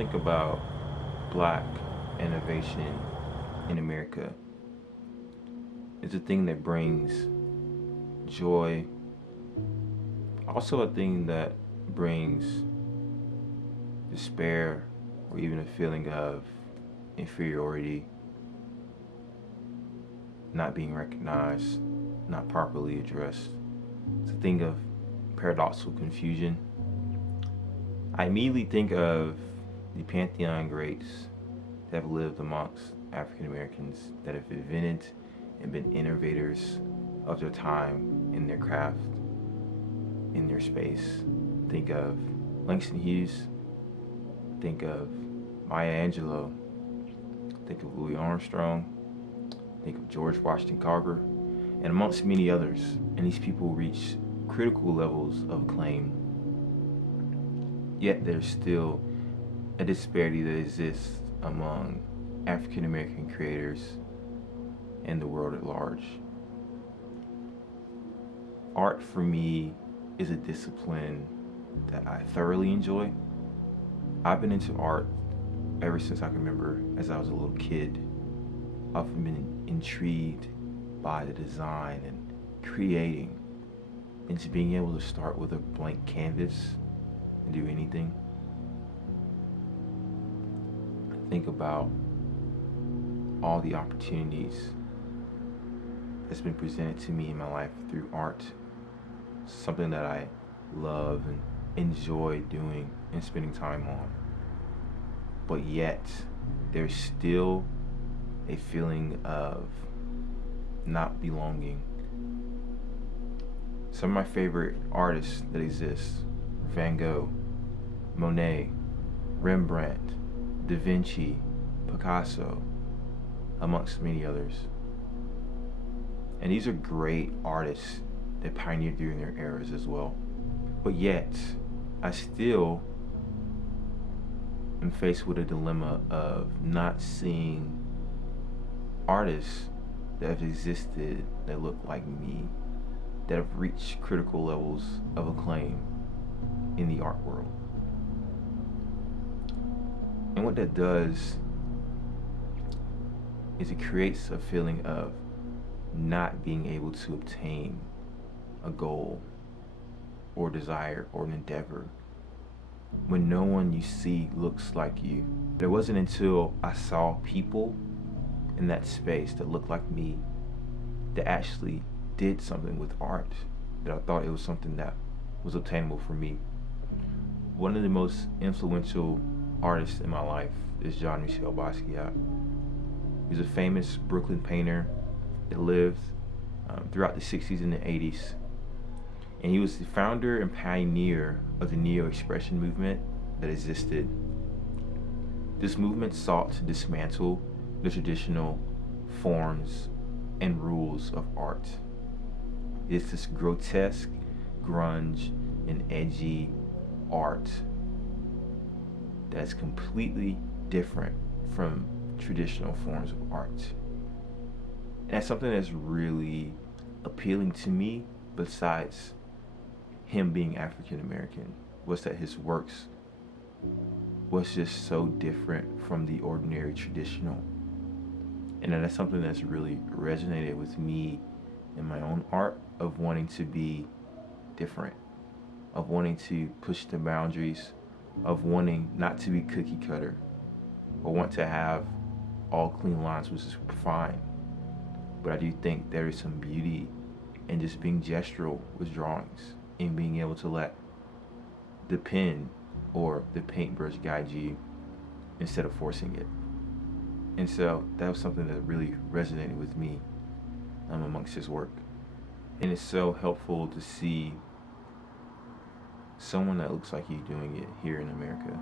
think about black innovation in America, it's a thing that brings joy, also a thing that brings despair or even a feeling of inferiority, not being recognized, not properly addressed. It's a thing of paradoxical confusion. I immediately think of the pantheon greats that have lived amongst African Americans that have invented and been innovators of their time in their craft, in their space. Think of Langston Hughes, think of Maya Angelou, think of Louis Armstrong, think of George Washington Carver, and amongst many others. And these people reach critical levels of acclaim. Yet there's still a disparity that exists among African American creators and the world at large. Art for me is a discipline that I thoroughly enjoy. I've been into art ever since I can remember as I was a little kid. I've often been intrigued by the design and creating, and just being able to start with a blank canvas and do anything. I think about all the opportunities that's been presented to me in my life through art, something that I love and enjoy doing and spending time on. But yet, there's still a feeling of not belonging. Some of my favorite artists that exist: Van Gogh, Monet, Rembrandt, Da Vinci, Picasso, amongst many others. And these are great artists that pioneered during their eras as well. But yet, I still am faced with a dilemma of not seeing artists that have existed that look like me, that have reached critical levels of acclaim in the art world. And what that does is it creates a feeling of not being able to obtain a goal or desire or an endeavor when no one you see looks like you. It wasn't until I saw people in that space that looked like me that actually did something with art that I thought it was something that was obtainable for me. One of the most influential artists in my life is Jean-Michel Basquiat. He's a famous Brooklyn painter that lived throughout the 60s and the 80s. And he was the founder and pioneer of the neo-expression movement that existed. This movement sought to dismantle the traditional forms and rules of art. It's this grotesque, grunge, and edgy art that's completely different from traditional forms of art. And that's something that's really appealing to me, besides him being African American, was that his works was just so different from the ordinary traditional. And that's something that's really resonated with me in my own art, of wanting to be different, of wanting to push the boundaries, of wanting not to be cookie cutter, or want to have all clean lines, which is fine. But I do think there is some beauty in just being gestural with drawings, and being able to let the pen or the paintbrush guide you instead of forcing it. And so that was something that really resonated with me amongst his work. And it's so helpful to see someone that looks like you doing it here in America.